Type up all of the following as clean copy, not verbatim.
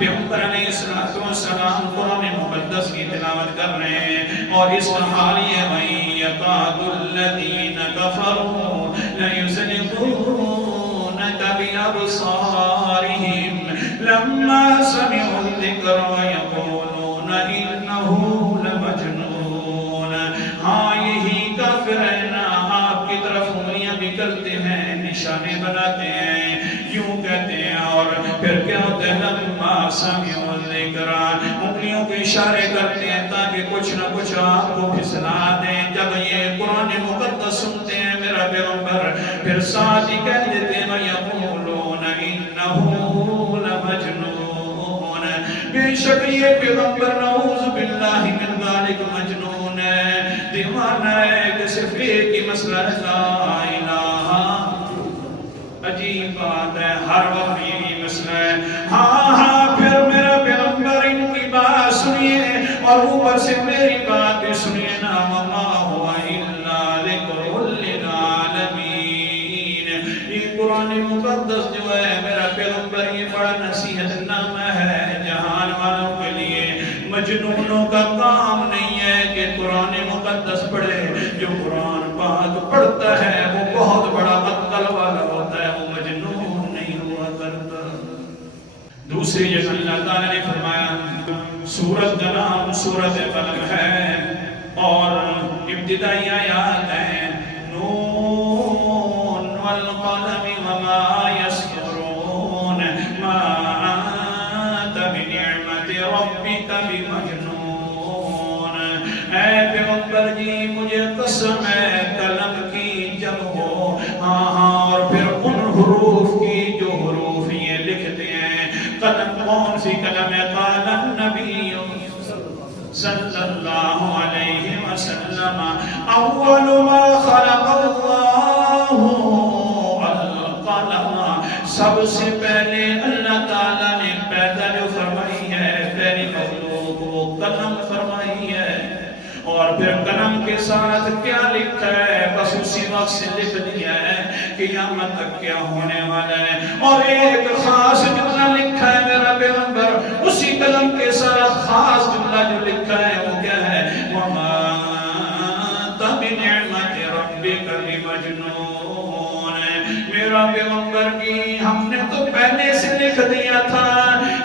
پیغمبر علیہ السلام قرآن مقدس کی تلاوت کر رہے ہیں اور اس کا حال یہ وَإِن يَكَادُ الَّذِينَ كَفَرُوا لَيُزْلِقُونَكَ بِأَبْصَارِهِمْ لَمَّا سَمِعُوا الذِّكْرَ وَيَقُولُونَ إِنَّهُ لَمَجْنُونَ۔ ہاں یہی کافر ہیں نا، آپ کی طرف انگلیاں بھی کرتے ہیں، نشانے بناتے ہیں، یوں کہتے ہیں اور پھر کیا ہوتے ہیں لَمَّا سَمِعُوا الذِّكْرَ، انگلیوں کے اشارے کرتے ہیں تاکہ کچھ نہ کچھ آپ کو پھسلا دیں۔ جب یہ قرآن مقدس سنتے ہیں میرا پیغمبر پھر ساتھ ہی کہہ دیتے ہیں وَيَقُولُونَ إِنَّهُ لَمَجْنُونَ، بے شک یہ پیغمبر نعوذ باللہ من ذالک مجنون ہے، دیوانہ ہے کہ صرف ایک ہی مسئلہ لا الہ۔ عجیب بات ہے، ہر وقت یہی مسئلہ ہے۔ ہاں پھر میرا پیغمبر ان کی بات سنیے اور اوپر سے میری بات بھی سنیے نا، وَمَا هُوَ إِلَّا ذِكْرٌ لِّلْعَالَمِينَ۔ یہ قرآن مقدس جو ہے میرا پیغمبر یہ بڑا نصیحت نامہ ہے جہان والوں کے لیے۔ مجنونوں کا کام نہیں ہے کہ قرآن مقدس پڑھے، جو قرآن پاک پڑھتا ہے وہ بہت بڑا عقل والا ہوتا ہے، وہ مجنون نہیں ہوا کرتا۔ دوسری جگہ اللہ تعالیٰ نے فرمایا سورت کا نام سورت قلم ہے اور ابتدائی آیات ہیں نون والقلم وما يسطرون ما انت بنعمت ربک بمجنون۔ اے پیغمبر جی مجھے قسم ہے قلم کی جب ہو، ہاں اور پھر ان حروف کی جو حروف یہ لکھتے ہیں۔ قلم کون سی قلم ہے؟ قال النبی صلی اللہ علیہ وسلم اول ما خلق اللہ القلم، سب سے پہلے اللہ تعالیٰ نے پیدا جو فرمائی ہے پہلی مخلوق وہ قلم فرمائی ہے، اور پھر قلم کے ساتھ کیا لکھا ہے بس اسی وقت سے لکھ دیا ہے کہ قیامت تک کیا ہونے والا ہے، اور ایک خاص جملہ لکھا ہے میرا پیغمبر اسی قلم کے ساتھ خاص جملہ جو لکھا ہے وہ کیا ہے وَمَا أَنْتَ بِنِعْمَةِ رَبِّكَ بِمَجْنُونَ۔ میرا پیغمبر کی ہم نے تو پہلے سے لکھ دیا تھا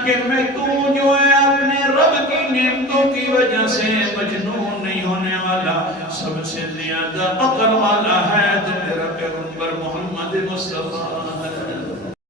کہ میں تو جو ہے اپنے رب کی نعمتوں کی وجہ سے مجنون نہیں ہونے والا، سب سے زیادہ عقل والا ہے تو میرا پیغمبر محمد مصطفیٰ